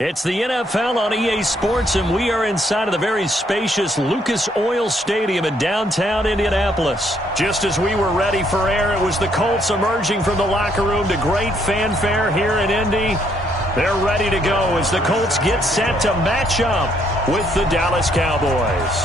It's the NFL on EA Sports, and we are inside of the very spacious Lucas Oil Stadium in downtown Indianapolis. Just as we were ready for air, it was the Colts emerging from the locker room to great fanfare here in Indy. They're ready to go as the Colts get set to match up with the Dallas Cowboys.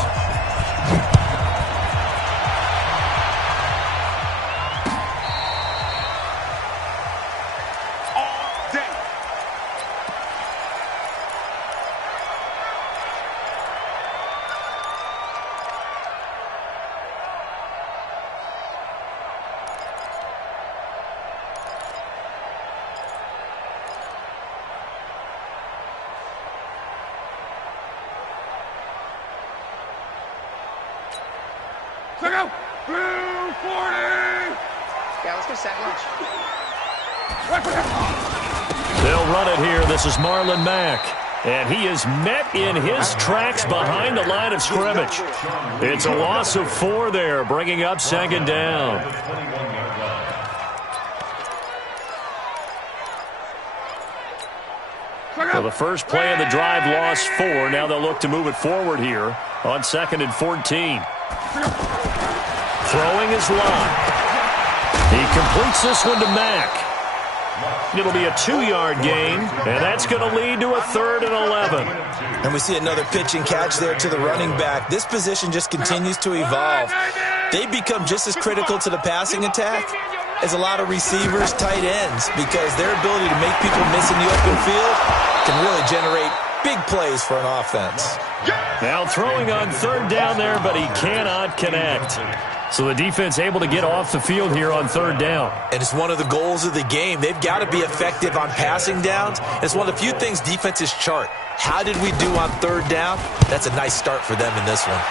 They'll run it here. This is Marlon Mack. And he is met in his tracks behind the line of scrimmage. It's a loss of 4 there, bringing up second down. Well, the first play of the drive lost 4. Now they'll look to move it forward here on 2nd and 14. Throwing his line. He completes this one to Mack. It'll be a 2-yard gain, and that's going to lead to a 3rd and 11. And we see another pitch and catch there to the running back. This position just continues to evolve. They become just as critical to the passing attack as a lot of receivers, tight ends, because their ability to make people miss in the open field can really generate big plays for an offense. Now throwing on 3rd down there, but he cannot connect. So the defense able to get off the field here on 3rd down. And it's one of the goals of the game. They've got to be effective on passing downs. It's one of the few things defenses chart. How did we do on 3rd down? That's a nice start for them in this one.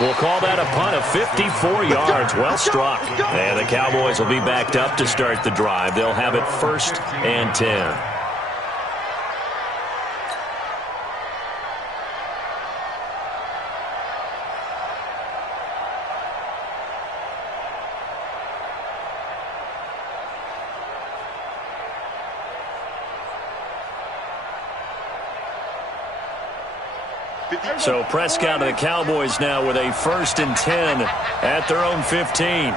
We'll call that a punt of 54 yards. Well struck. And the Cowboys will be backed up to start the drive. They'll have it 1st and 10. So Prescott and the Cowboys now with a 1st and 10 at their own 15.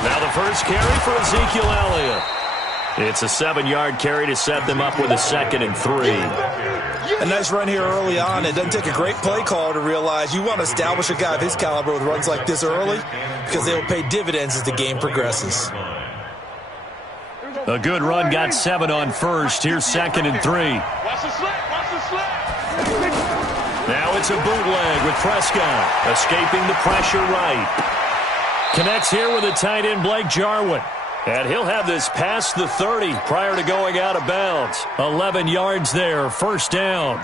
Now the first carry for Ezekiel Elliott. It's a 7-yard carry to set them up with a 2nd and 3. A nice run here early on. It doesn't take a great play caller to realize you want to establish a guy of his caliber with runs like this early because they will pay dividends as the game progresses. A good run, got 7 on 1st. Here's 2nd and 3. Watch the slip. Watch the slip. Now it's a bootleg with Prescott escaping the pressure right. Connects here with the tight end Blake Jarwin. And he'll have this past the 30 prior to going out of bounds. 11 yards there, 1st down.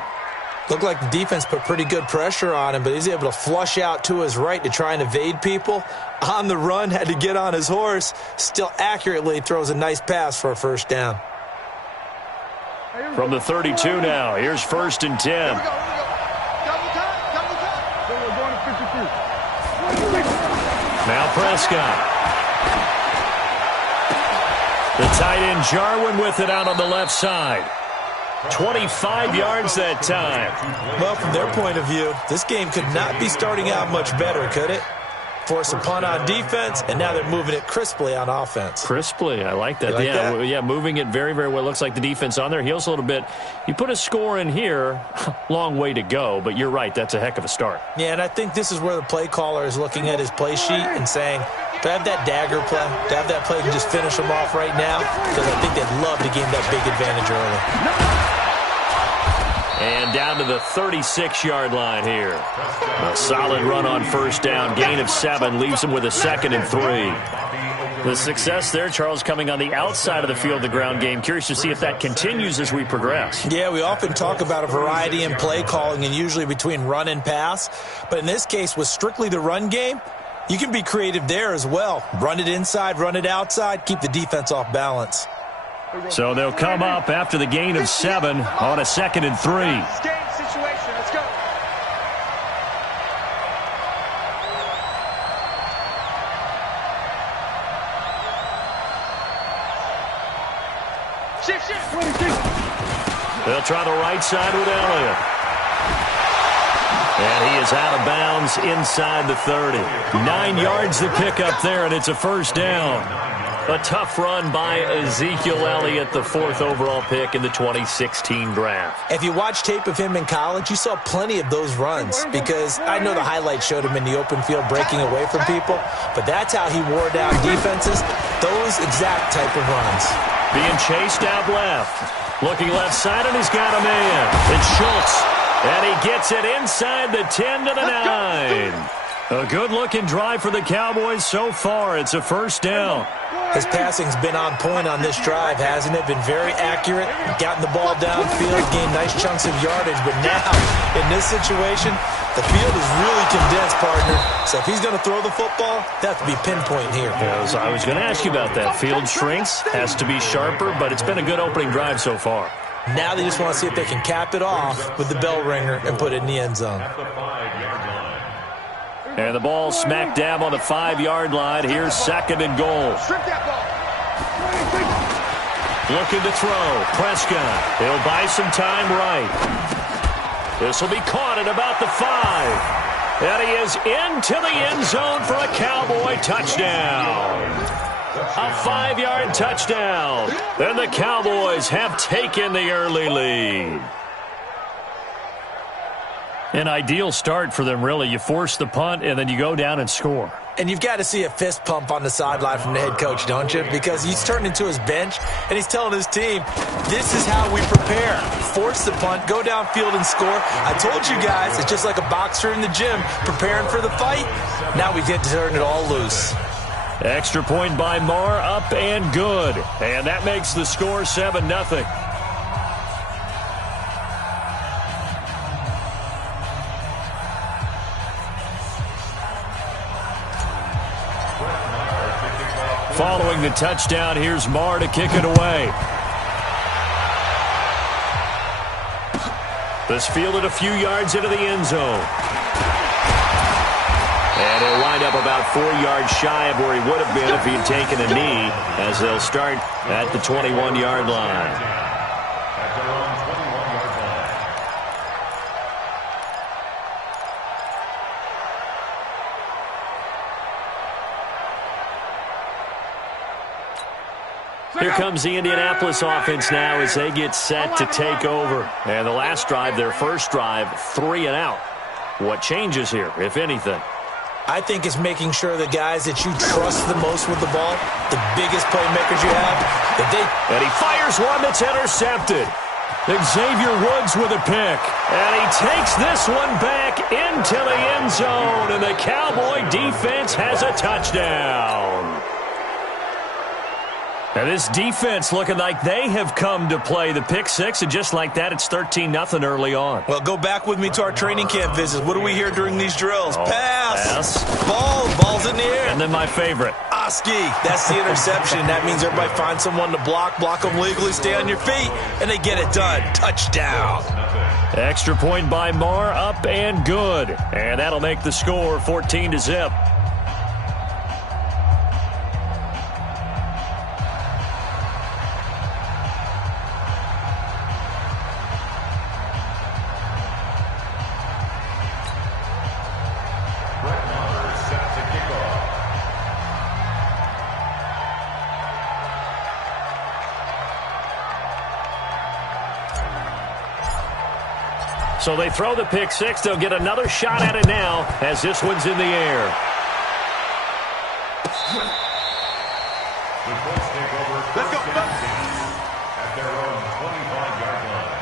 Looked like the defense put pretty good pressure on him, but he's able to flush out to his right to try and evade people. On the run, had to get on his horse. Still accurately throws a nice pass for a 1st down. From the 32 now, here's 1st and 10. Now Prescott. The tight end Jarwin with it out on the left side. 25 yards that time. Well, from their point of view, this game could not be starting out much better, could it? Force a punt on defense, and now they're moving it crisply on offense. Crisply, I like that. Like that? Yeah, moving it very, very well. Looks like the defense on their heels a little bit. You put a score in here, long way to go, but you're right, that's a heck of a start. Yeah, and I think this is where the play caller is looking at his play sheet and saying, to have that dagger play, to have that play to just finish them off right now, because I think they'd love to gain that big advantage early. And down to the 36-yard line here. A solid run on 1st down. Gain of 7 leaves him with a 2nd and 3. The success there, Charles, coming on the outside of the field, the ground game. Curious to see if that continues as we progress. Yeah, we often talk about a variety in play calling and usually between run and pass. But in this case, with strictly the run game, you can be creative there as well. Run it inside, run it outside, keep the defense off balance. So they'll come up after the gain of 7 on a 2nd and 3. Game situation. Let's go. Shift. They'll try the right side with Elliott. And he is out of bounds inside the 30. 9 yards to pick up there, and it's a first down. A tough run by Ezekiel Elliott, the 4th overall pick in the 2016 draft. If you watch tape of him in college, you saw plenty of those runs because I know the highlights showed him in the open field breaking away from people, but that's how he wore down defenses, those exact type of runs. Being chased out left. Looking left side, and he's got a man. It's Schultz, and he gets it inside the 10 to the 9. A good-looking drive for the Cowboys so far. It's a first down. His passing's been on point on this drive, hasn't it? Been very accurate, gotten the ball downfield, gained nice chunks of yardage. But now, in this situation, the field is really condensed, partner. So if he's going to throw the football, that have to be pinpoint here. Yes, I was going to ask you about that. Field shrinks, has to be sharper, but it's been a good opening drive so far. Now they just want to see if they can cap it off with the bell ringer and put it in the end zone. And the ball smack dab on the 5-yard line. Here's 2nd and goal. Looking to throw. Prescott. He'll buy some time right. This will be caught at about the 5. And he is into the end zone for a Cowboy touchdown. A 5-yard touchdown. And the Cowboys have taken the early lead. An ideal start for them, really. You force the punt, and then you go down and score. And you've got to see a fist pump on the sideline from the head coach, don't you? Because he's turned into his bench, and he's telling his team, this is how we prepare. Force the punt, go downfield and score. I told you guys, it's just like a boxer in the gym preparing for the fight. Now we get to turn it all loose. Extra point by Marr, up and good. And that makes the score 7-0. Following the touchdown, here's Marr to kick it away. This fielded a few yards into the end zone. And he'll wind up about 4 yards shy of where he would have been if he'd taken a knee, as they'll start at the 21-yard line. Here comes the Indianapolis offense now as they get set to take over. And the last drive, their first drive, 3 and out. What changes here, if anything? I think it's making sure the guys that you trust the most with the ball, the biggest playmakers you have, And he fires one that's intercepted. Xavier Woods with a pick. And he takes this one back into the end zone. And the Cowboy defense has a touchdown. And this defense looking like they have come to play. The pick six, and just like that, it's 13-0 early on. Well, go back with me to our training camp visits. What do we hear during these drills? Pass. Ball's in the air. And then my favorite. Oski. That's the interception. That means everybody finds someone to block them legally, stay on your feet, and they get it done. Touchdown. Extra point by Marr, up and good. And that'll make the score 14-0. So they throw the pick six. They'll get another shot at it now as this one's in the air. Let's go. At their own 25-yard line.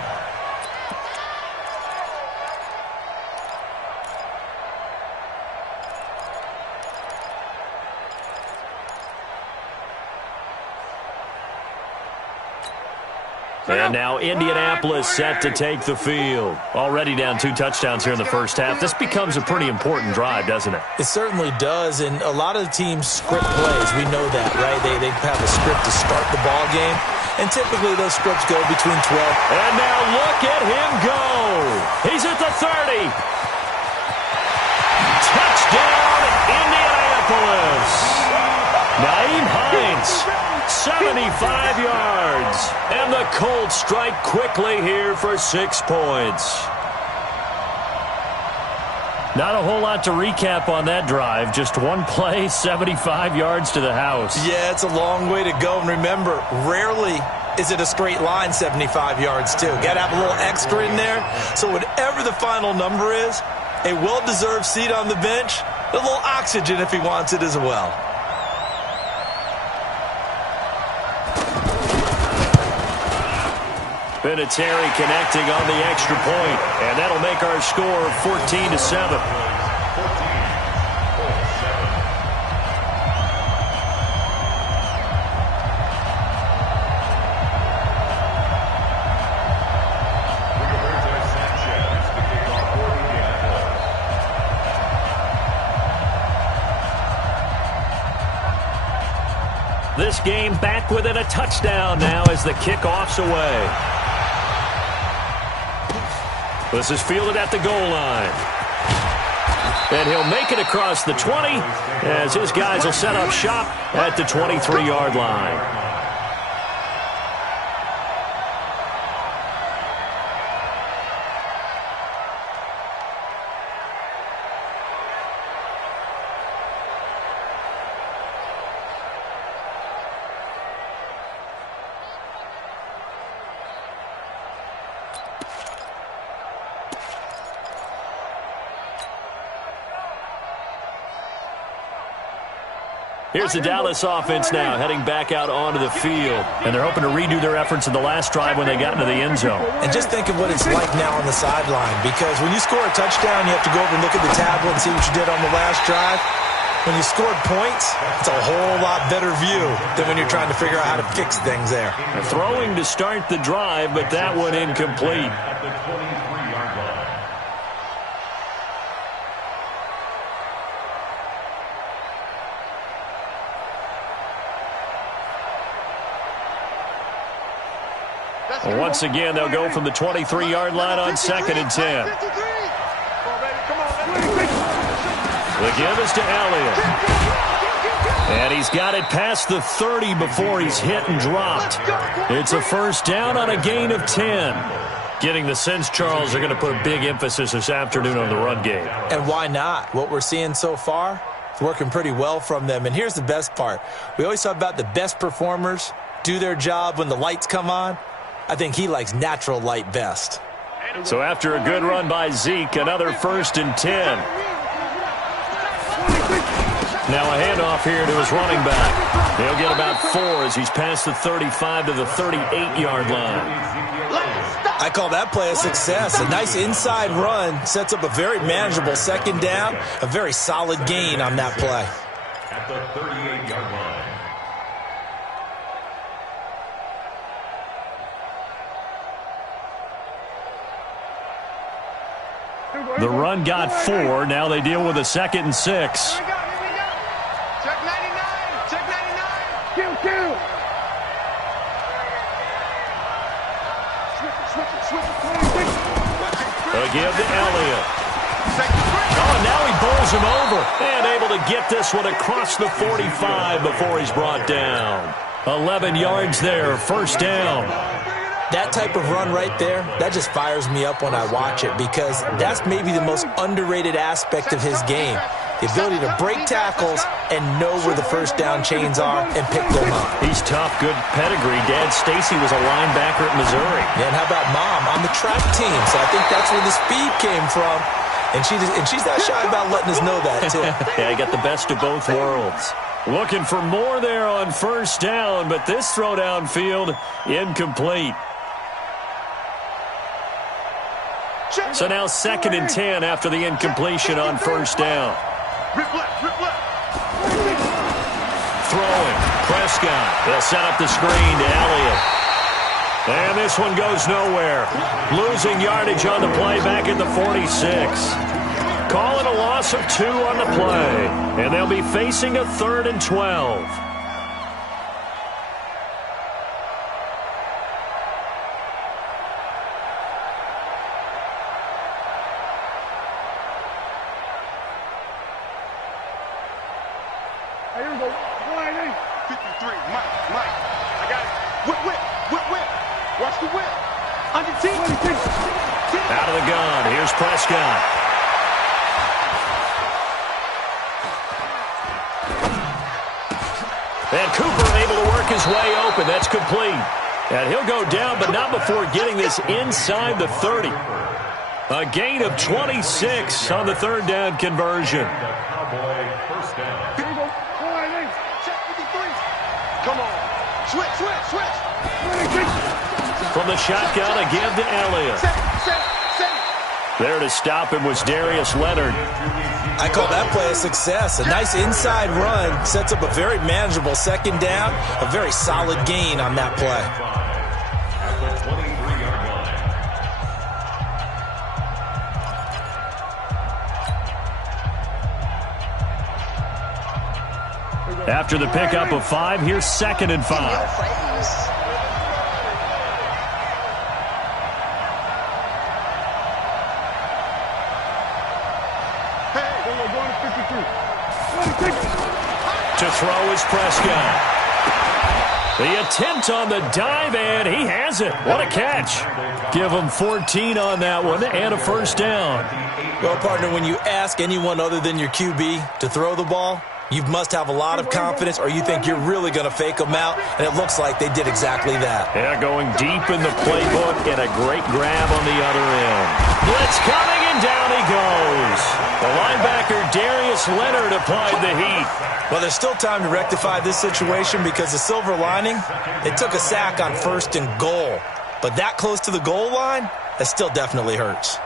And now Indianapolis set to take the field. Already down 2 touchdowns here in the first half. This becomes a pretty important drive, doesn't it? It certainly does, and a lot of the teams script plays. We know that, right? They have a script to start the ball game, and typically those scripts go between 12. And now look at him go. He's at the 30. Touchdown, Indianapolis. Nyheim Hines, 75 yards. And the Colts strike quickly here for 6 points. Not a whole lot to recap on that drive. Just one play, 75 yards to the house. Yeah, it's a long way to go. And remember, rarely is it a straight line 75 yards, too. Got to have a little extra in there. So whatever the final number is, a well-deserved seat on the bench, a little oxygen if he wants it as well. Vinatieri connecting on the extra point, and that'll make our score 14-7. This game back within a touchdown now as the kickoff's away. This is fielded at the goal line. And he'll make it across the 20 as his guys will set up shop at the 23-yard line. Here's the Dallas offense now, heading back out onto the field. And they're hoping to redo their efforts in the last drive when they got into the end zone. And just think of what it's like now on the sideline, because when you score a touchdown, you have to go over and look at the tablet and see what you did on the last drive. When you scored points, it's a whole lot better view than when you're trying to figure out how to fix things there. Throwing to start the drive, but that one incomplete. At the 23-yard line. Once again, they'll go from the 23-yard line on 2nd and 10. The give is to Elliott. And he's got it past the 30 before he's hit and dropped. It's a first down on a gain of 10. Getting the sense, Charles, are going to put a big emphasis this afternoon on the run game. And why not? What we're seeing so far, it's working pretty well from them. And here's the best part. We always talk about the best performers do their job when the lights come on. I think he likes natural light best. So after a good run by Zeke, another 1st and 10. Now a handoff here to his running back. He'll get about 4 as he's past the 35 to the 38-yard line. I call that play a success. A nice inside run sets up a very manageable 2nd down. A very solid gain on that play. At the 38-yard line. The run got 4. Now they deal with a 2nd and 6. Here we go. Check 99. Check 99. Kill. Switch it. A give to Elliott. Oh, and now he bowls him over. And able to get this one across the 45 before he's brought down. 11 yards there, 1st down. That type of run right there, that just fires me up when I watch it, because that's maybe the most underrated aspect of his game. The ability to break tackles and know where the first down chains are and pick them up. He's tough, good pedigree. Dad Stacy was a linebacker at Missouri. Yeah, and how about Mom on the track team? So I think that's where the speed came from. And she's not shy about letting us know that, too. Yeah, he got the best of both worlds. Looking for more there on 1st down, but this throw downfield incomplete. So now 2nd and 10 after the incompletion on 1st down. Rip left. Throwing. Prescott. They'll set up the screen to Elliott. And this one goes nowhere. Losing yardage on the play back at the 46. Calling a loss of 2 on the play. And they'll be facing a 3rd and 12. Here we go. 53. Mike. I got it. Whip. Watch the whip. Under 10. Out of the gun. Here's Prescott. And Cooper able to work his way open. That's complete. And he'll go down, but not before getting this inside the 30. A gain of 26 on the 3rd down conversion. First down. Here we go. Check 53. Come on. Switch. From the shotgun, a give to Elliott. Set. There to him was Darius Leonard. I call that play a success. A nice inside run sets up a very manageable 2nd down. A very solid gain on that play. At the 23-yard line. After the pickup of 5, here's 2nd and 5. To throw is Prescott. The attempt on the dive, and he has it. What a catch. Give him 14 on that one and a 1st down. Well, partner, when you ask anyone other than your QB to throw the ball, you must have a lot of confidence, or you think you're really going to fake them out, and it looks like they did exactly that. Yeah, going deep in the playbook and a great grab on the other end. Blitz coming, and down he goes. The linebacker, Darius Leonard, applied the heat. Well, there's still time to rectify this situation because the silver lining, they took a sack on 1st and goal. But that close to the goal line, that still definitely hurts.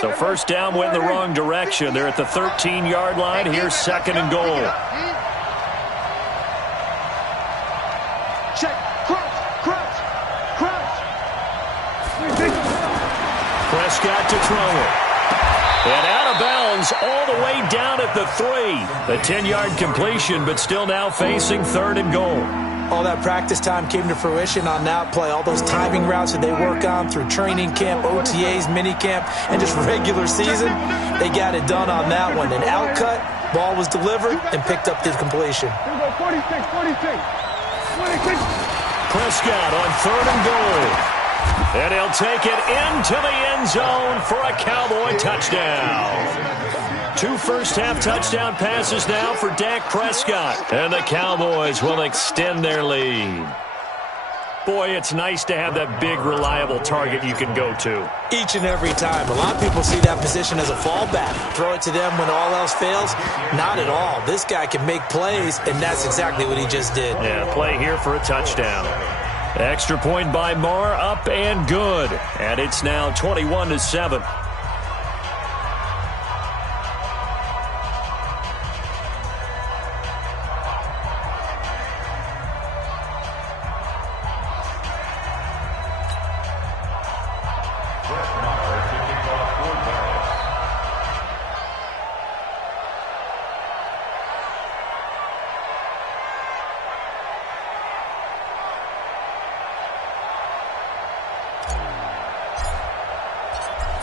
So 1st down went in the wrong direction. They're at the 13-yard line. Here's 2nd and goal. Check. Crouch. Prescott to throw it. And out of bounds all the way down at the 3. The 10-yard completion, but still now facing 3rd and goal. All that practice time came to fruition on that play. All those timing routes that they work on through training camp, OTAs, minicamp, and just regular season, they got it done on that one. An outcut, ball was delivered, and picked up the completion. Here we go. 46. Prescott on 3rd and goal. And he'll take it into the end zone for a Cowboy touchdown. 2 first-half touchdown passes now for Dak Prescott. And the Cowboys will extend their lead. Boy, it's nice to have that big, reliable target you can go to. Each and every time. A lot of people see that position as a fallback. Throw it to them when all else fails. Not at all. This guy can make plays, and that's exactly what he just did. Yeah, play here for a touchdown. Extra point by Marr, up and good. And it's now 21-7.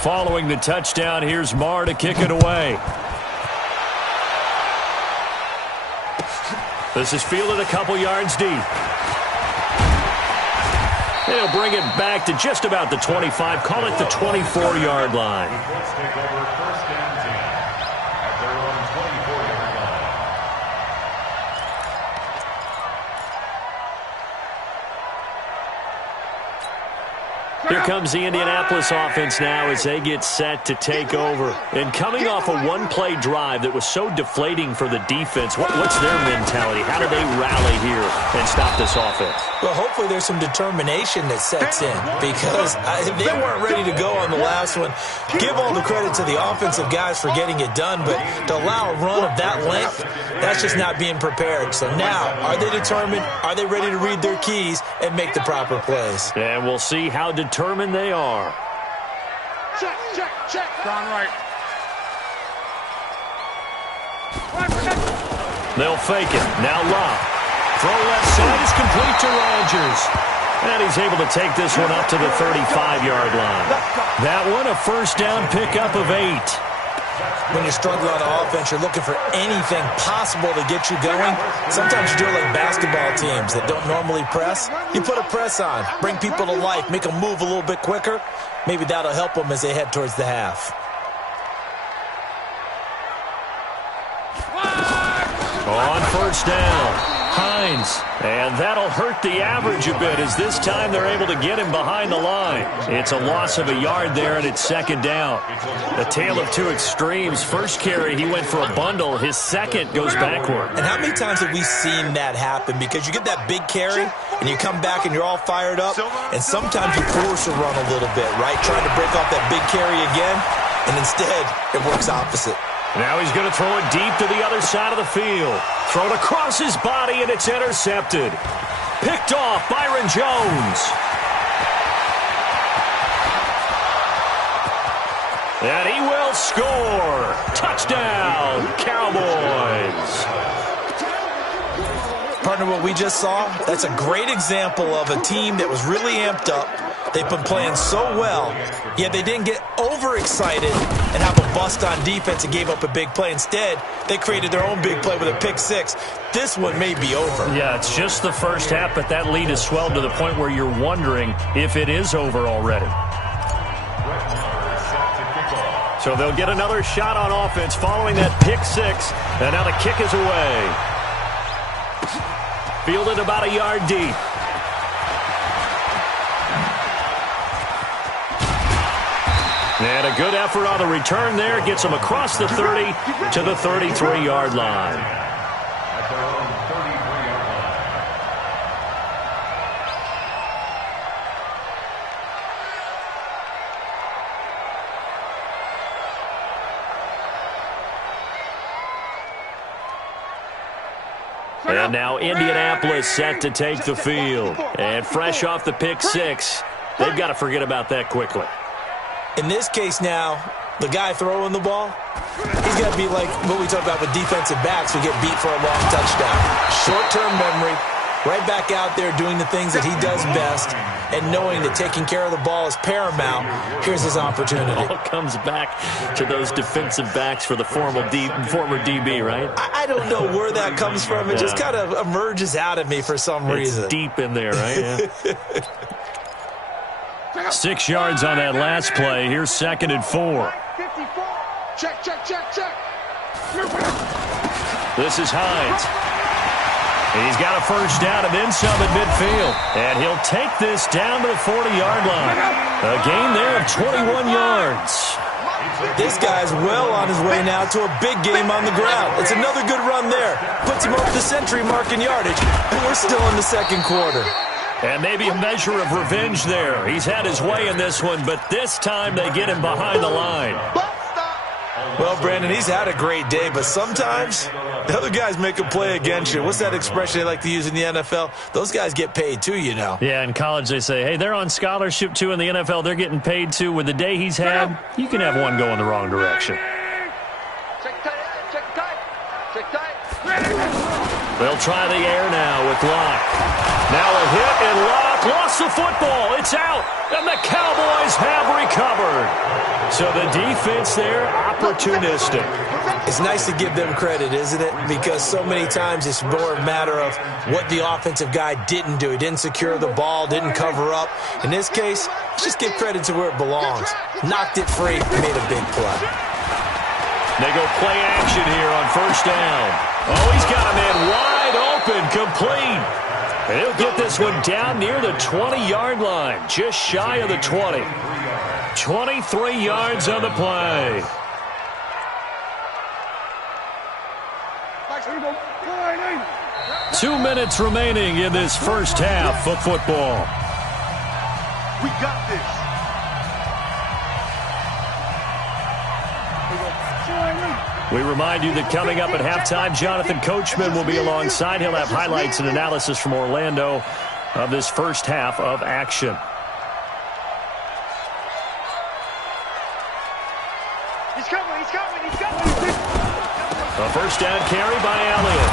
Following the touchdown, here's Marr to kick it away. This is fielded a couple yards deep. They'll bring it back to just about the 25, call it the 24-yard line. Let's take over 1st and 10 at their own 24-yard line. Here comes the Indianapolis offense now as they get set to take over. And coming off a one-play drive that was so deflating for the defense, what's their mentality? How do they rally here and stop this offense? Well, hopefully there's some determination that sets in because they weren't ready to go on in the last one. Give all the credit to the offensive guys for getting it done, but to allow a run of that length, that's just not being prepared. So now, are they determined? Are they ready to read their keys and make the proper plays? And we'll see how determined they are. Check, check, check. Gone right. They'll fake it. Now Love. Throw left side is complete to Rodgers. And he's able to take this one up to the 35-yard line. That one, a first down pickup of 8. When you're struggling on offense, you're looking for anything possible to get you going. Sometimes you do it like basketball teams that don't normally press. You put a press on, bring people to life, make them move a little bit quicker. Maybe that'll help them as they head towards the half. On first down, Hines. And that'll hurt the average a bit as this time they're able to get him behind the line. It's a loss of a yard there, and it's second down. A tale of two extremes. First carry, he went for a bundle. His second goes backward. And how many times have we seen that happen? Because you get that big carry, and you come back and you're all fired up, and sometimes you force a run a little bit, right? Trying to break off that big carry again, and instead it works opposite. Now he's going to throw it deep to the other side of the field. Thrown across his body, and it's intercepted. Picked off, Byron Jones. And he will score. Touchdown, Cowboys. Partner, what we just saw, that's a great example of a team that was really amped up. They've been playing so well, yet they didn't get overexcited and have a bust on defense and gave up a big play. Instead, they created their own big play with a pick six. This one may be over. Yeah, it's just the first half, but that lead has swelled to the point where you're wondering if it is over already. So they'll get another shot on offense following that pick six, and now the kick is away. Fielded about a yard deep. And a good effort on the return there. Gets him across the 30 to the 33-yard line. At their own 33-yard line. And now Indianapolis set to take the field. And fresh off the pick six, they've got to forget about that quickly. In this case now, the guy throwing the ball, he's got to be like what we talk about with defensive backs who get beat for a long touchdown. Short-term memory, right back out there doing the things that he does best, and knowing that taking care of the ball is paramount. Here's his opportunity. It all comes back to those defensive backs for the former DB, right? I don't know where that comes from. It just kind of emerges out of me for some reason. It's deep in there, right? Yeah. 6 yards on that last play. Here's 2nd and 4. 54. Check, check, check, check. This is Hines. He's got a first down and then some at midfield. And he'll take this down to the 40-yard line. A gain there of 21 yards. This guy's well on his way now to a big game on the ground. It's another good run there. Puts him over the century mark in yardage. And we're still in the second quarter. And maybe a measure of revenge there. He's had his way in this one, but this time they get him behind the line. Well, Brandon, he's had a great day, but sometimes the other guys make a play against you. What's that expression they like to use in the NFL? Those guys get paid too, you know. Yeah, in college they say, hey, they're on scholarship too. In the NFL, they're getting paid too. With the day he's had, you can have one go in the wrong direction. Check tight, check tight, check tight. They'll try the air now with Locke. Now a hit, and Locke lost the football. It's out, and the Cowboys have recovered. So the defense there, opportunistic. It's nice to give them credit, isn't it? Because so many times it's more a matter of what the offensive guy didn't do. He didn't secure the ball, didn't cover up. In this case, let's just give credit to where it belongs. Knocked it free, made a big play. They go play action here on first down. Oh, he's got a man wide open, complete. And he'll get this one down near the 20-yard line, just shy of the 20. 23 yards on the play. 2 minutes remaining in this first half of football. We got this. We remind you that coming up at halftime, Jonathan Coachman will be alongside. He'll have highlights and analysis from Orlando of this first half of action. He's coming, he's coming, he's coming. A first down carry by Elliott.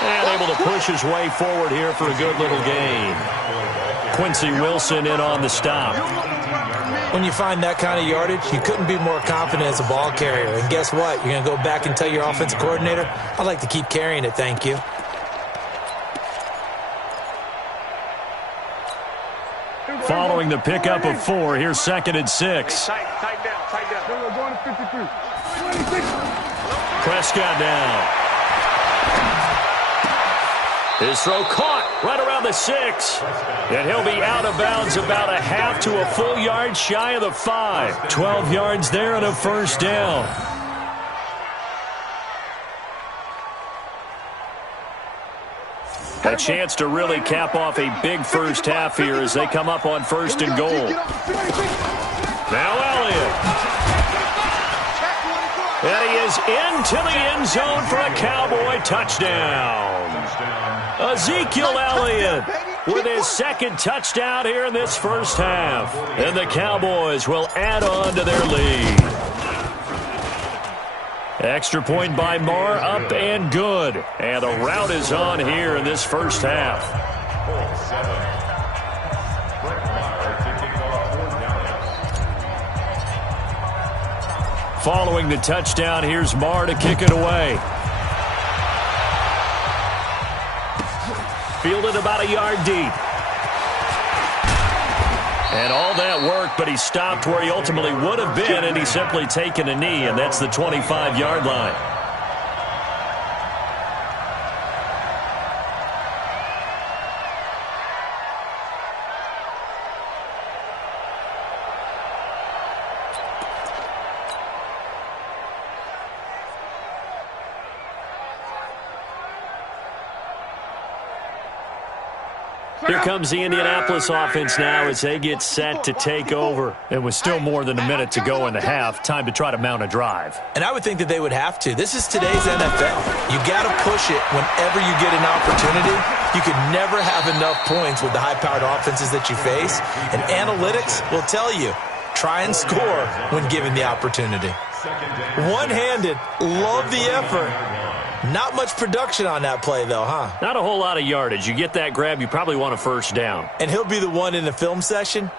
And able to push his way forward here for a good little gain. Quincy Wilson in on the stop. When you find that kind of yardage, you couldn't be more confident as a ball carrier. And guess what? You're going to go back and tell your offensive coordinator, I'd like to keep carrying it, thank you. Following the pickup of 4, here's 2nd and 6. Tight down, tight down. We're going to 53. 26. Prescott down. His throw caught right around the 6. And he'll be out of bounds about a half to a full yard shy of the 5. 12 yards there and a first down. A chance to really cap off a big first half here as they come up on 1st and goal. Now Elliott. And he is into the end zone for a Cowboy touchdown. Ezekiel Elliott with his 2nd touchdown here in this first half. And the Cowboys will add on to their lead. Extra point by Marr, up and good. And the route is on here in this first half. Following the touchdown, here's Marr to kick it away. Fielded about a yard deep. And all that work, but he stopped where he ultimately would have been, and he's simply taken a knee, and that's the 25-yard line. Here comes the Indianapolis offense now as they get set to take over. And with still more than a minute to go in the half, time to try to mount a drive. And I would think that they would have to. This is today's NFL. You got to push it whenever you get an opportunity. You could never have enough points with the high-powered offenses that you face. And analytics will tell you, try and score when given the opportunity. One-handed, love the effort. Not much production on that play, though, huh? Not a whole lot of yardage. You get that grab, you probably want a first down. And he'll be the one in the film session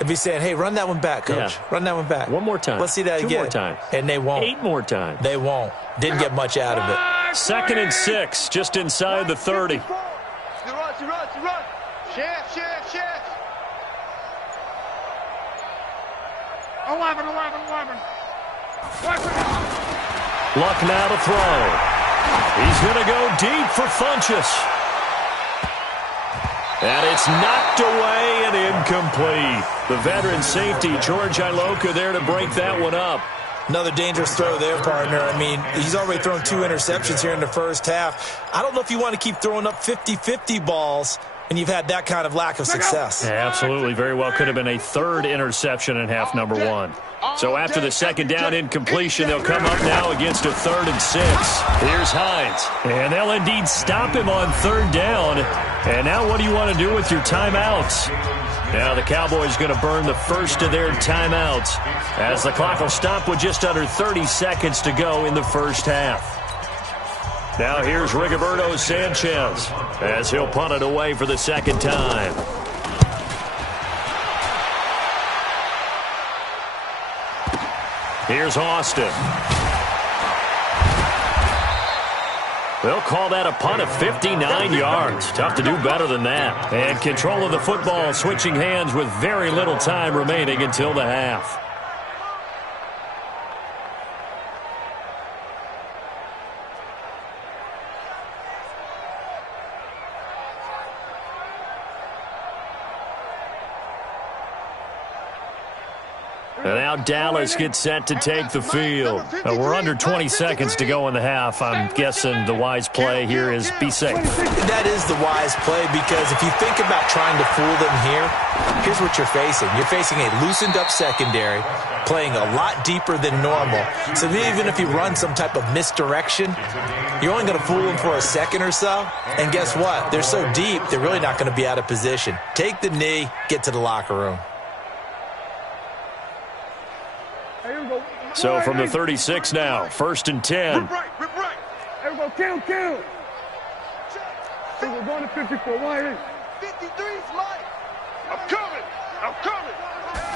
and be saying, hey, run that one back, Coach. Yeah. Run that one back. One more time. Let's see that again. 2 more times. And they won't. 8 more times. They won't. Didn't get much out of it. 2nd and 6, just inside the 30. She runs. Chance. 11. Luck now to throw. He's going to go deep for Funchess. And it's knocked away and incomplete. The veteran safety, George Iloka, there to break that one up. Another dangerous throw there, partner. I mean, he's already thrown 2 interceptions here in the first half. I don't know if you want to keep throwing up 50-50 balls when you've had that kind of lack of success. Yeah, absolutely. Very well could have been a 3rd interception in half number 1. So after the 2nd down incompletion, they'll come up now against a 3rd and 6. Here's Hines. And they'll indeed stop him on 3rd down. And now what do you want to do with your timeouts? Now the Cowboys going to burn the first of their timeouts as the clock will stop with just under 30 seconds to go in the first half. Now here's Rigoberto Sanchez as he'll punt it away for the 2nd time. Here's Austin. They'll call that a punt of 59 yards. Tough to do better than that. And control of the football switching hands with very little time remaining until the half. And now now Dallas gets set to take the field. We're under 20 seconds to go in the half. I'm guessing the wise play here is be safe. That is the wise play, because if you think about trying to fool them here, here's what you're facing. You're facing a loosened up secondary, playing a lot deeper than normal. So even if you run some type of misdirection, you're only going to fool them for a second or so. And guess what? They're so deep, they're really not going to be out of position. Take the knee, get to the locker room. So from the 36 now, 1st and 10. Rip right. There we go, kill. So we're going to 54. Why? 53's mine. I'm coming.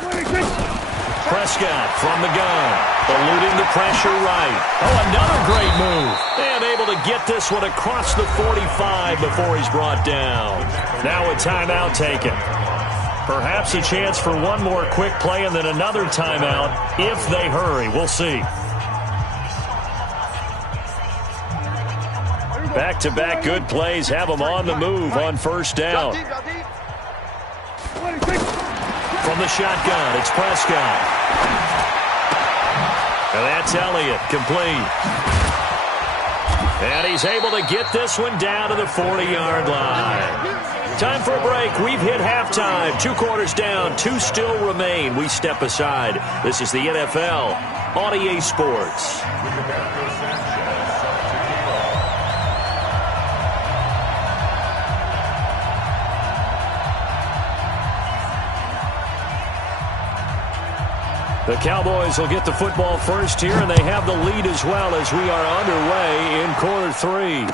26. Prescott from the gun, eluding the pressure right. Oh, another great move. And able to get this one across the 45 before he's brought down. Now a timeout taken. Perhaps a chance for one more quick play and then another timeout if they hurry. We'll see. Back-to-back good plays have them on the move on 1st down. From the shotgun, it's Prescott. And that's Elliott, complete. And he's able to get this one down to the 40-yard line. Time for a break. We've hit halftime. 2 quarters down, 2 still remain. We step aside. This is the NFL on EA Sports. The Cowboys will get the football first here, and they have the lead as well as we are underway in quarter 3.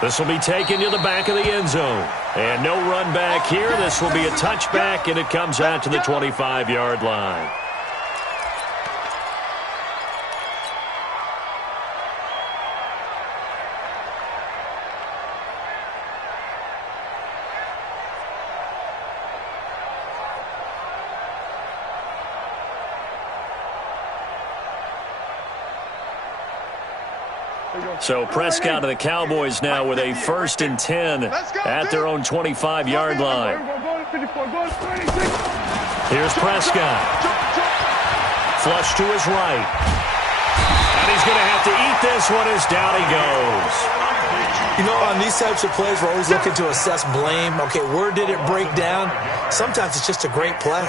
This will be taken to the back of the end zone. And no run back here. This will be a touchback, and it comes out to the 25-yard line. So Prescott of the Cowboys now with a 1st and 10 at their own 25-yard line. Here's Prescott. Flush to his right. And he's going to have to eat this one as down he goes. You know, on these types of plays, we're always looking to assess blame. Okay, where did it break down? Sometimes it's just a great play.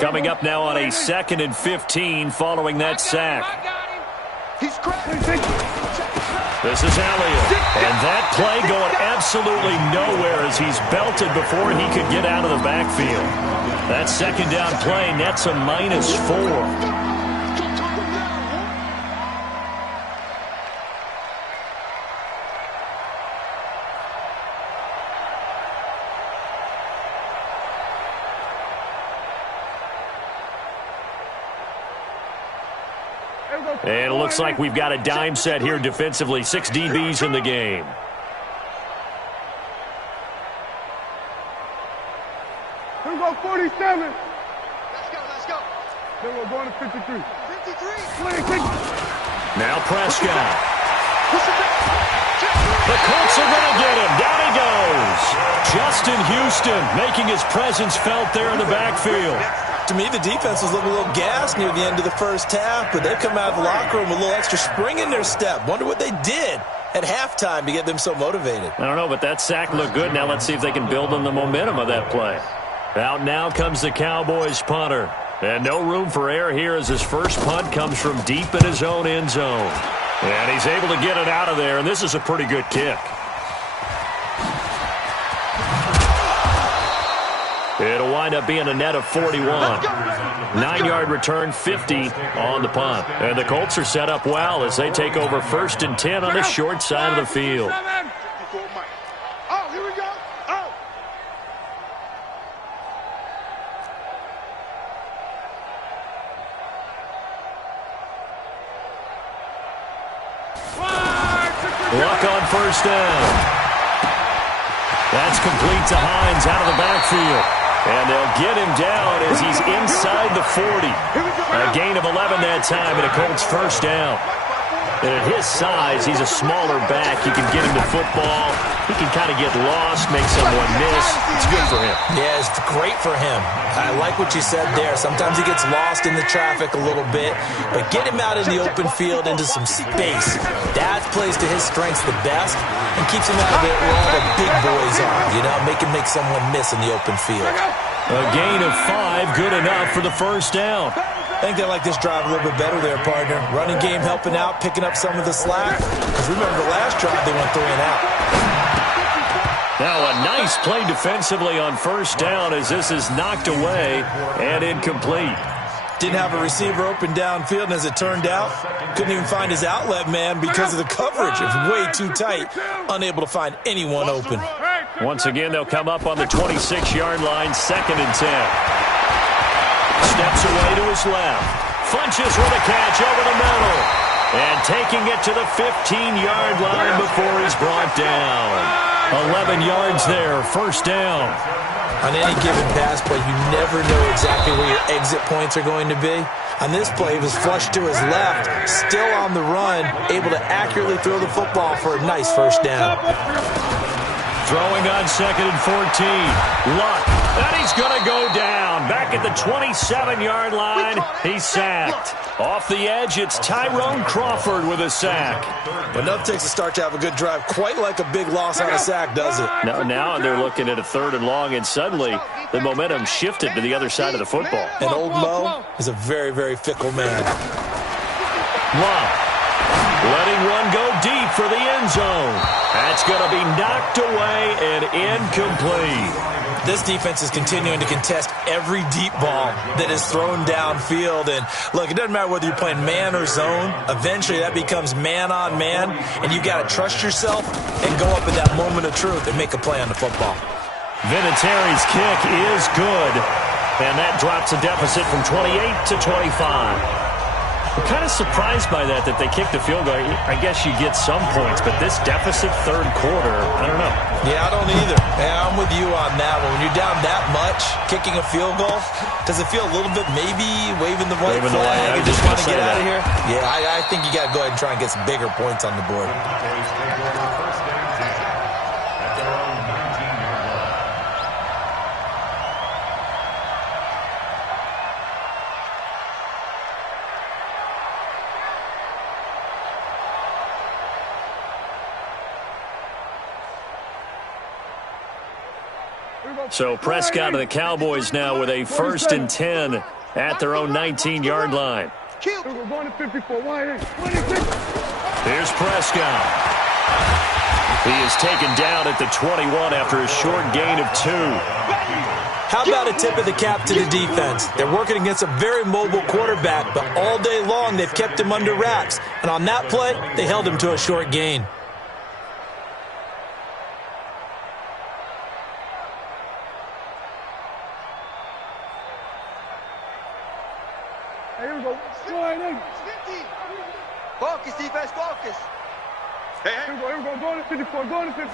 Coming up now on a 2nd and 15 following that sack. He's cracked. This is Elliott. And that play going absolutely nowhere as he's belted before he could get out of the backfield. That 2nd down play nets a -4. And it looks like we've got a dime set here defensively. 6 DBs in the game. Here we go, 47. Let's go. Then we're going to 53. 23. Now Prescott. The Colts are going to get him. Down he goes. Justin Houston making his presence felt there in the backfield. To me, the defense was looking a little gassed near the end of the first half, but they've come out of the locker room with a little extra spring in their step. Wonder what they did at halftime to get them so motivated. I don't know, but that sack looked good. Now let's see if they can build on the momentum of that play. Out now comes the Cowboys punter. And no room for error here as his first punt comes from deep in his own end zone. And he's able to get it out of there, and this is a pretty good kick. It'll wind up being a net of 41. 9-yard return, 50 on the punt. And the Colts are set up well as they take over 1st and 10 on the short side of the field. Oh, here we go. Oh. Luck on 1st down. That's complete to Hines out of the backfield. And they'll get him down as he's inside the 40. A gain of 11 that time, and a Colts first down. And at his size, he's a smaller back. You can get him to football. He can kind of get lost, make someone miss. It's good for him. Yeah, it's great for him. I like what you said there. Sometimes he gets lost in the traffic a little bit, but get him out in the open field into some space. That plays to his strengths the best and keeps him out of it where all the big boys are. You know, make someone miss in the open field. A gain of 5, good enough for the first down. I think they like this drive a little bit better there, partner. Running game helping out, picking up some of the slack. Because remember, the last drive they went 3 and out. Now a nice play defensively on first down as this is knocked away and incomplete. Didn't have a receiver open downfield, and as it turned out, couldn't even find his outlet man because of the coverage. It was way too tight, unable to find anyone open. Once again, they'll come up on the 26-yard line, 2nd and 10. Steps away to his left. Funches with a catch over the middle. And taking it to the 15-yard line before he's brought down. 11 yards there, first down. On any given pass play, you never know exactly where your exit points are going to be. On this play, he was flushed to his left, still on the run, able to accurately throw the football for a nice first down. Throwing on 2nd and 14. Luck. And he's going to go down. Back at the 27-yard line. He's sacked. Off the edge, it's Tyrone Crawford with a sack. But enough takes a start to have a good drive. Quite like a big loss on a sack, does it? No, now they're looking at a 3rd and long, and suddenly the momentum shifted to the other side of the football. And old Mo is a very, very fickle man. Luck. Letting one go deep for the end zone. That's going to be knocked away and incomplete. This defense is continuing to contest every deep ball that is thrown downfield. And look, it doesn't matter whether you're playing man or zone. Eventually that becomes man on man, and you got to trust yourself and go up at that moment of truth and make a play on the football. Vinatieri's kick is good, and that drops a deficit from 28 to 25. I'm kind of surprised by that they kicked the field goal. I guess you get some points, but this deficit 3rd quarter, I don't know. Yeah, I don't either. Yeah, I'm with you on that one. When you're down that much, kicking a field goal, does it feel a little bit maybe waving the white flag and just want to get out of here? Yeah, I think you got to go ahead and try and get some bigger points on the board. So Prescott and the Cowboys now with a 1st and 10 at their own 19-yard line. Here's Prescott. He is taken down at the 21 after a short gain of 2. How about a tip of the cap to the defense? They're working against a very mobile quarterback, but all day long they've kept him under wraps. And on that play, they held him to a short gain. Here we go. Slide in. Focus, defense, focus. Here we go. Go to 54. Go to 50.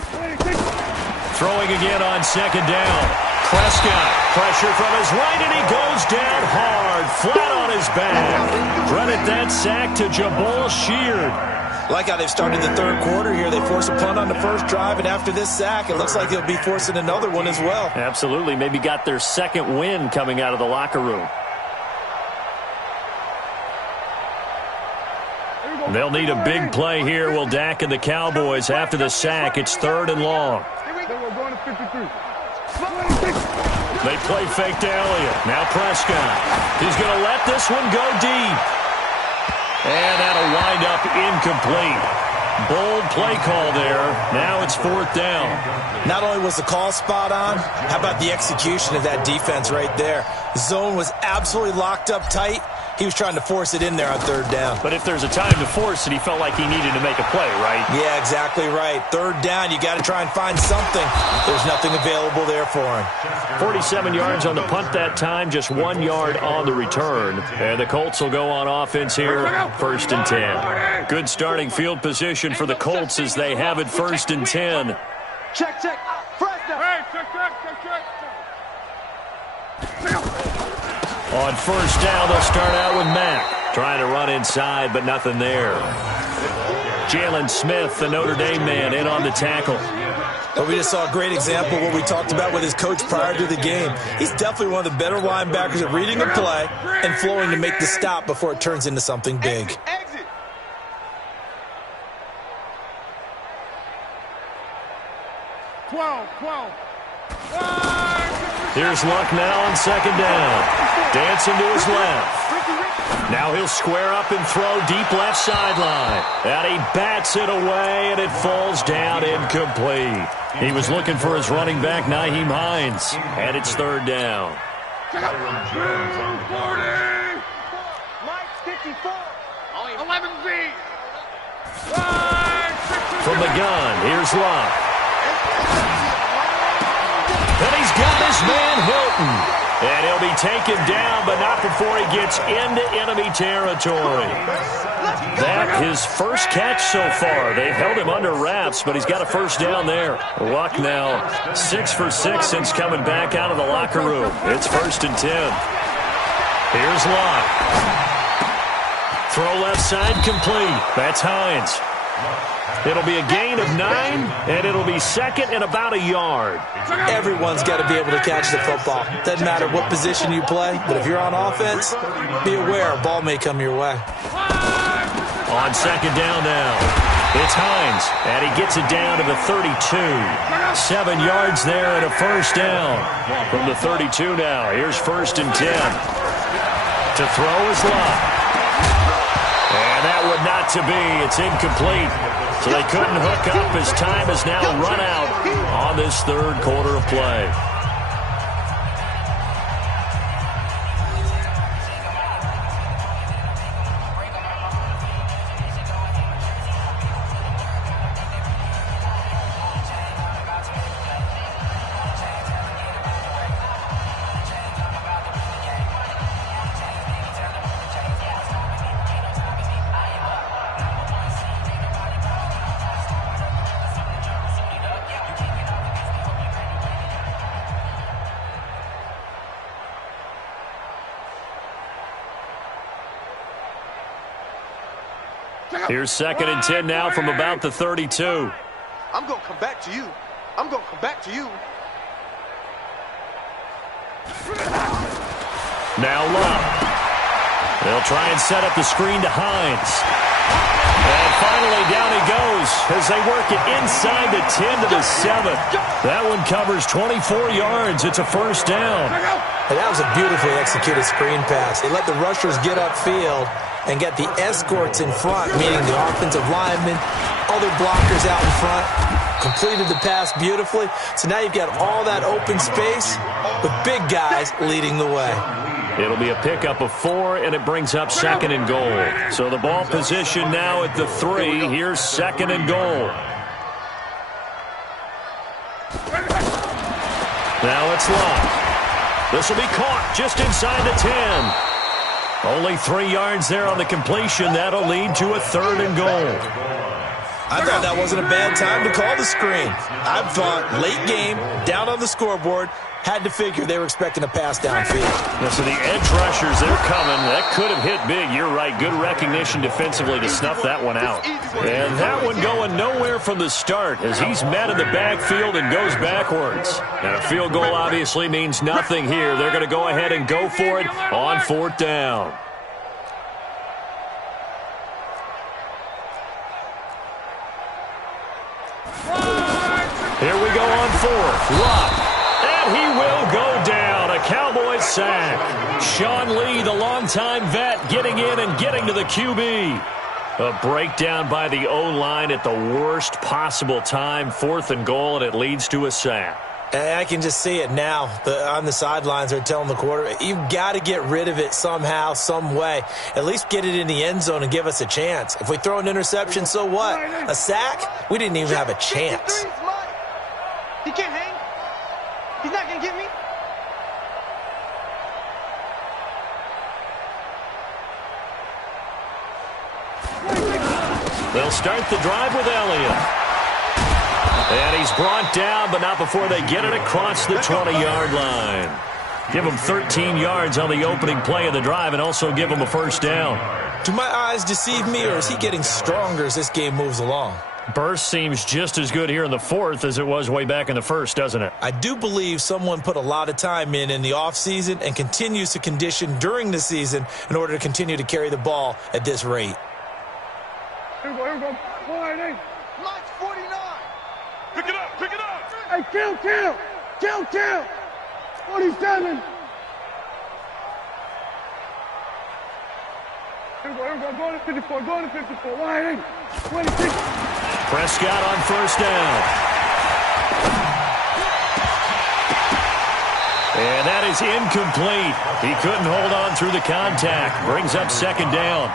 Throwing again on 2nd down. Prescott, pressure from his right, and he goes down hard, flat on his back. Credit that sack to Jabal Sheard. Like how they've started the 3rd quarter here. They force a punt on the first drive, and after this sack, it looks like they'll be forcing another one as well. Absolutely. Maybe got their 2nd win coming out of the locker room. They'll need a big play here. Will Dak and the Cowboys after the sack. It's 3rd and long. They play fake to Elliott. Now Prescott. He's going to let this one go deep. And that'll wind up incomplete. Bold play call there. Now it's 4th down. Not only was the call spot on, how about the execution of that defense right there? The zone was absolutely locked up tight. He was trying to force it in there on 3rd down. But if there's a time to force it, he felt like he needed to make a play, right? Yeah, exactly right. 3rd down, you got to try and find something. There's nothing available there for him. 47 yards on the punt that time, just 1 yard on the return. And the Colts will go on offense here, 1st and 10. Good starting field position for the Colts as they have it 1st and 10. Check. Fresh down. Hey, check. On first down, they'll start out with Mack. Trying to run inside, but nothing there. Jalen Smith, the Notre Dame man, in on the tackle. But we just saw a great example of what we talked about with his coach prior to the game. He's definitely one of the better linebackers at reading a play and flowing to make the stop before it turns into something big. Exit. Here's Luck now on second down. Dancing to his left. Now he'll square up and throw deep left sideline. And he bats it away, and it falls down incomplete. He was looking for his running back, Nyheim Hines. And it's third down. Mike 54. 11 feet. From the gun, here's Luck. And he's got his man Hilton. And he'll be taken down, but not before he gets into enemy territory. That his first catch so far. They've held him under wraps, but he's got a first down there. Luck now 6 for 6 since coming back out of the locker room. It's 1st and 10. Here's Luck. Throw left side complete. That's Hines. It'll be a gain of 9, and it'll be second and about a yard. Everyone's got to be able to catch the football. Doesn't matter what position you play, but if you're on offense, be aware a ball may come your way. On second down now, it's Hines, and he gets it down to the 32. 7 yards there and a first down. From the 32 now, here's 1st and 10. To throw is Luck. And that would not to be. It's incomplete. So they couldn't hook up as time has now run out on this third quarter of play. Here's 2nd and 10 now from about the 32. I'm going to come back to you. I'm going to come back to you. Now Luck. They'll try and set up the screen to Hines. And finally down he goes as they work it inside the 10 to the 7. That one covers 24 yards. It's a first down. And that was a beautifully executed screen pass. They let the rushers get upfield and get the escorts in front, meaning the offensive linemen, other blockers out in front, completed the pass beautifully. So now you've got all that open space with big guys leading the way. It'll be a pickup of 4, and it brings up 2nd and goal. So the ball position now at the 3. Here's 2nd and goal. Now it's Luck. This will be caught just inside the 10. Only 3 yards there on the completion. That'll lead to a 3rd and goal. I thought that wasn't a bad time to call the screen. I thought late game, down on the scoreboard, had to figure they were expecting a pass downfield. So the edge rushers, they're coming. That could have hit big. You're right. Good recognition defensively to snuff that one out. And that one going nowhere from the start as he's met in the backfield and goes backwards. And a field goal obviously means nothing here. They're going to go ahead and go for it on 4th down. Here we go on 4th. Luck. And he will go down. A Cowboys sack. Sean Lee, the longtime vet, getting in and getting to the QB. A breakdown by the O-line at the worst possible time. 4th and goal, and it leads to a sack. And I can just see it now. On the sidelines, they're telling the quarterback, you've got to get rid of it somehow, some way. At least get it in the end zone and give us a chance. If we throw an interception, so what? A sack? We didn't even have a chance. He can't hang. He's not going to get me. They'll start the drive with Elliott. And he's brought down, but not before they get it across the 20-yard line. Give them 13 yards on the opening play of the drive and also give them a first down. Do my eyes deceive me, or is he getting stronger as this game moves along? Burst seems just as good here in the fourth as it was way back in the first, doesn't it? I do believe someone put a lot of time in the offseason and continues to condition during the season in order to continue to carry the ball at this rate. Here we go. Wide, hey. Mike's 49. Pick it up. Hey, kill. 47. Here we go. Go to 54. Wide, hey. 26. Prescott on first down. And that is incomplete. He couldn't hold on through the contact. Brings up second down.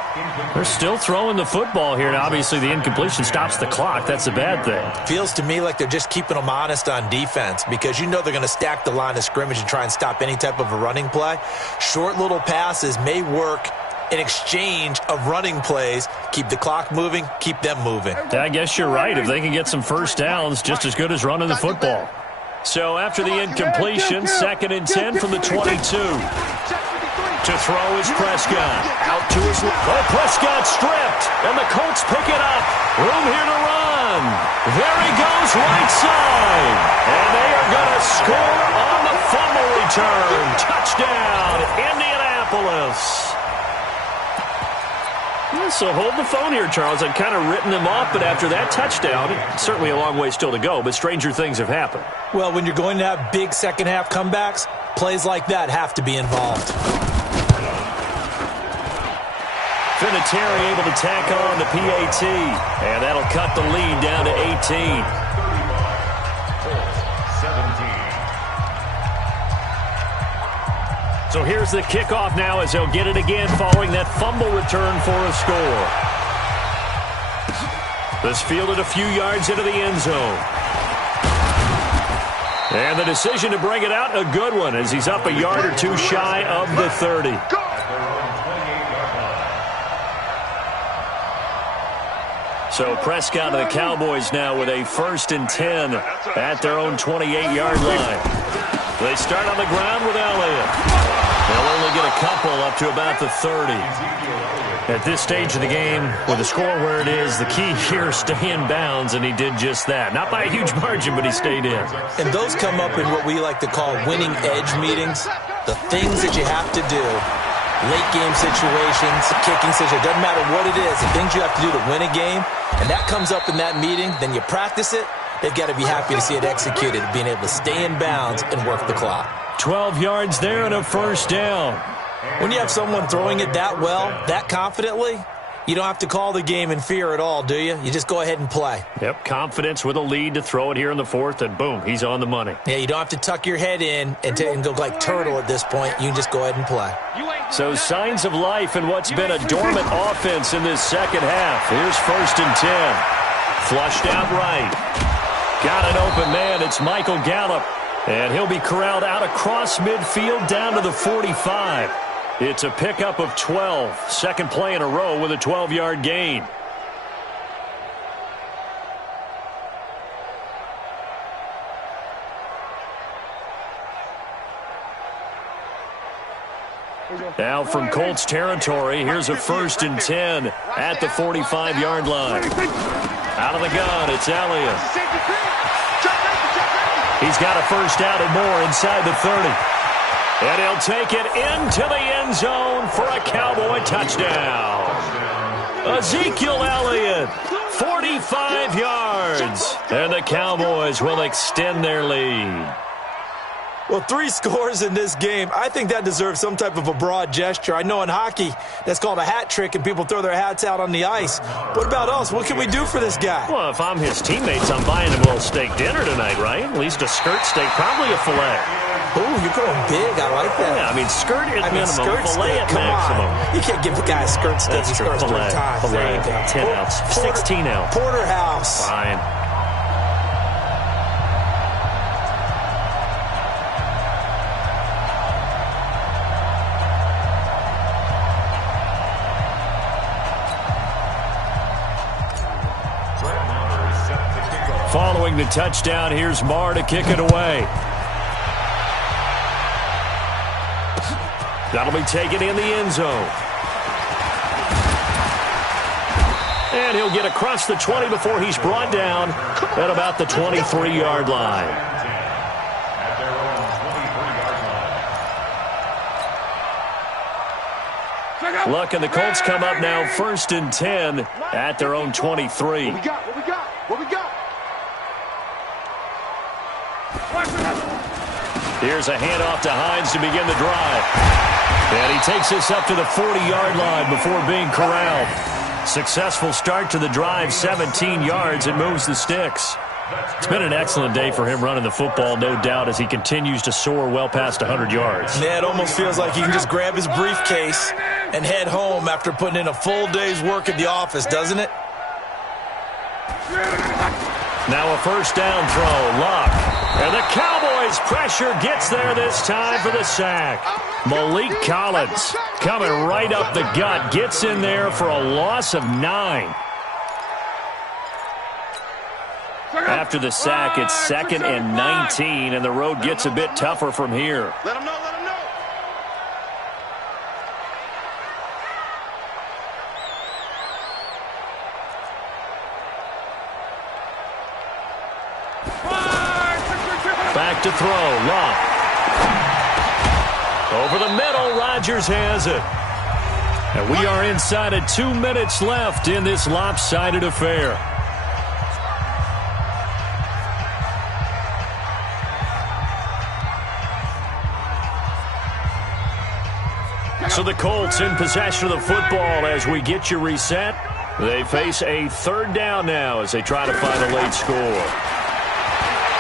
They're still throwing the football here, and obviously the incompletion stops the clock. That's a bad thing. Feels to me like they're just keeping them honest on defense, because you know they're going to stack the line of scrimmage and try and stop any type of a running play. Short little passes may work in exchange of running plays. Keep the clock moving, keep them moving. I guess you're right. If they can get some first downs, just as good as running the football. So after the incompletion, 2nd and 10 from the 22. To throw is Prescott. Out to his left. Oh, Prescott stripped. And the Colts pick it up. Room here to run. There he goes, right side. And they are going to score on the fumble return. Touchdown, Indianapolis. Yeah, so hold the phone here, Charles. I'd kind of written them off, but after that touchdown, certainly a long way still to go, but stranger things have happened. Well, when you're going to have big second-half comebacks, plays like that have to be involved. Vinatieri able to tack on the PAT, and that'll cut the lead down to 18. 17. So here's the kickoff now as they'll get it again following that fumble return for a score. This fielded a few yards into the end zone. And the decision to bring it out, a good one, as he's up a yard or two shy of the 30. So Prescott and the Cowboys now with a 1st and 10 at their own 28-yard line. They start on the ground with Elliott. They'll only get a couple up to about the 30. At this stage of the game, with the score where it is, the key here is stay in bounds, and he did just that. Not by a huge margin, but he stayed in. And those come up in what we like to call winning edge meetings. The things that you have to do, late game situations, kicking situations, it doesn't matter what it is, the things you have to do to win a game, and that comes up in that meeting, then you practice it. They've got to be happy to see it executed, being able to stay in bounds and work the clock. 12 yards there and a first down. When you have someone throwing it that well, that confidently, you don't have to call the game in fear at all, do you? You just go ahead and play. Yep, confidence with a lead to throw it here in the fourth, and boom, he's on the money. Yeah, you don't have to tuck your head in and go like turtle at this point. You can just go ahead and play. So signs of life in what's been a dormant offense in this second half. Here's 1st and 10. Flushed out right. Got an open man. It's Michael Gallup. And he'll be corralled out across midfield down to the 45. It's a pickup of 12. Second play in a row with a 12-yard gain. Now from Colts territory, here's a 1st and 10 at the 45-yard line. Out of the gun, it's Elliott. He's got a first down and more inside the 30. And he'll take it into the end zone for a Cowboy touchdown. Ezekiel Elliott, 45 yards. And the Cowboys will extend their lead. Well, 3 scores in this game. I think that deserves some type of a broad gesture. I know in hockey, that's called a hat trick, and people throw their hats out on the ice. What about us? What can we do for this guy? Well, if I'm his teammates, I'm buying him a little steak dinner tonight, right? At least a skirt steak, probably a filet. Ooh, you're going big. I like that. Yeah, I mean, skirt at minimum, skirt filet steak. at Come maximum. on. You can't give the guy a skirt steak. That's true. Filet. 10 ounce. 16 ounce. Porterhouse. Fine. Following the touchdown, here's Marr to kick it away. That'll be taken in the end zone. And he'll get across the 20 before he's brought down at about the 23-yard line. At their own 23-yard line. Look, and the Colts come up now 1st and 10 at their own 23. What we got? What we got? What we got? Here's a handoff to Hines to begin the drive. And he takes this up to the 40-yard line before being corralled. Successful start to the drive, 17 yards, and moves the sticks. It's been an excellent day for him running the football, no doubt, as he continues to soar well past 100 yards. Yeah, it almost feels like he can just grab his briefcase and head home after putting in a full day's work at the office, doesn't it? Now a first down throw, Luck. And the Cowboys' pressure gets there this time for the sack. Malik Collins coming right up the gut, gets in there for a loss of 9. After the sack, it's 2nd and 19, and the road gets a bit tougher from here. Let him know, let him know. Back to throw, Luck. Over the middle, Rodgers has it. And we are inside of 2 minutes left in this lopsided affair. So the Colts in possession of the football as we get you reset. They face a 3rd down now as they try to find a late score.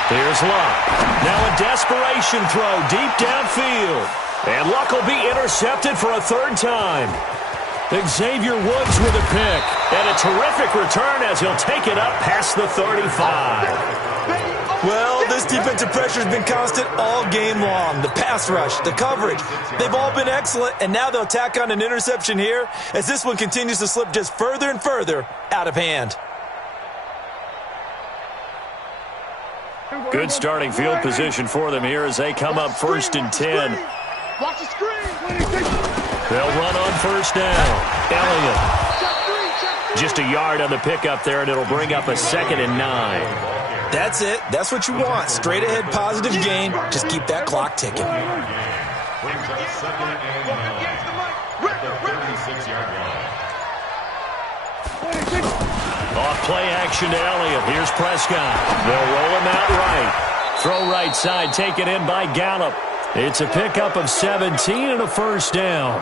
Here's Luck. Now a desperation throw deep downfield. And Luck will be intercepted for a 3rd time. Xavier Woods with a pick. And a terrific return as he'll take it up past the 35. Well, this defensive pressure has been constant all game long. The pass rush, the coverage, they've all been excellent, and now they'll tack on an interception here as this one continues to slip just further and further out of hand. Good starting field position for them here as they come up 1st and 10. Watch the screen. They'll run on 1st down. Elliott. Just a yard on the pickup there, and it'll bring up a 2nd and 9. That's it. That's what you want. Straight ahead, positive gain. Just keep that clock ticking. Brings up 2nd and 9 at the 36-yard line. Off play action to Elliott. Here's Prescott. They'll roll him out right. Throw right side, taken in by Gallup. It's a pickup of 17 and a 1st down.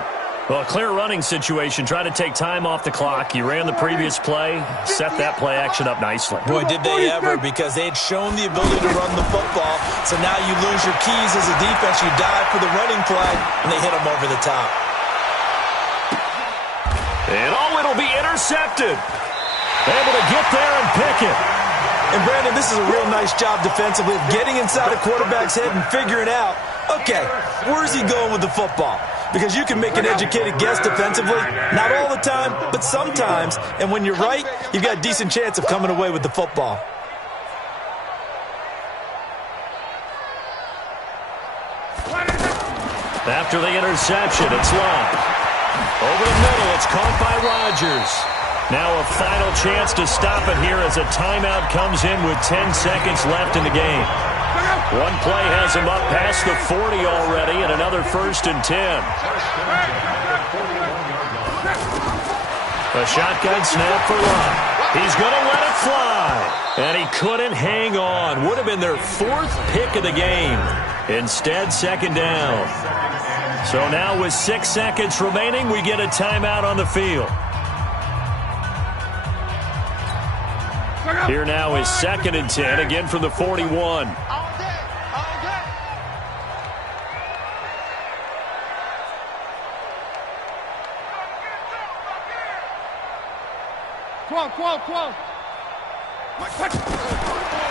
Well, a clear running situation. Try to take time off the clock. You ran the previous play, set that play action up nicely. Boy, did they ever, because they had shown the ability to run the football. So now you lose your keys as a defense. You dive for the running play, and they hit them over the top. And it'll be intercepted. Able to get there and pick it. And, Brandon, this is a real nice job defensively of getting inside a quarterback's head and figuring out, okay, where's he going with the football? Because you can make an educated guess defensively. Not all the time, but sometimes. And when you're right, you've got a decent chance of coming away with the football. After the interception, it's Luck. Over the middle, it's caught by Rodgers. Now a final chance to stop it here as a timeout comes in with 10 seconds left in the game. One play has him up past the 40 already, and another 1st and 10. A shotgun snap for Luck. He's going to let it fly. And he couldn't hang on. Would have been their 4th pick of the game. Instead, 2nd down. So now with 6 seconds remaining, we get a timeout on the field. Here now is 2nd and 10, again from the 41.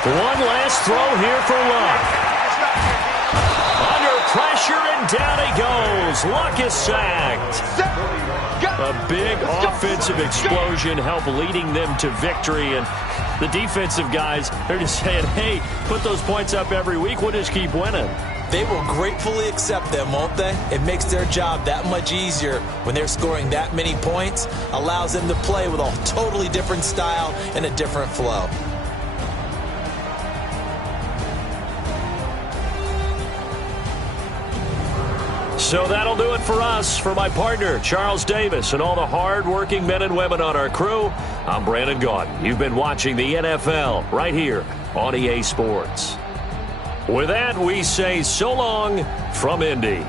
One last throw here for Luck. Under pressure, and down he goes. Luck is sacked. A big offensive explosion helped leading them to victory, and the defensive guys, they're just saying, hey, put those points up every week, we'll just keep winning. They will gratefully accept them, won't they? It makes their job that much easier when they're scoring that many points, allows them to play with a totally different style and a different flow. So that'll do it for us. For my partner, Charles Davis, and all the hard-working men and women on our crew, I'm Brandon Gaudin. You've been watching the NFL right here on EA Sports. With that, we say so long from Indy.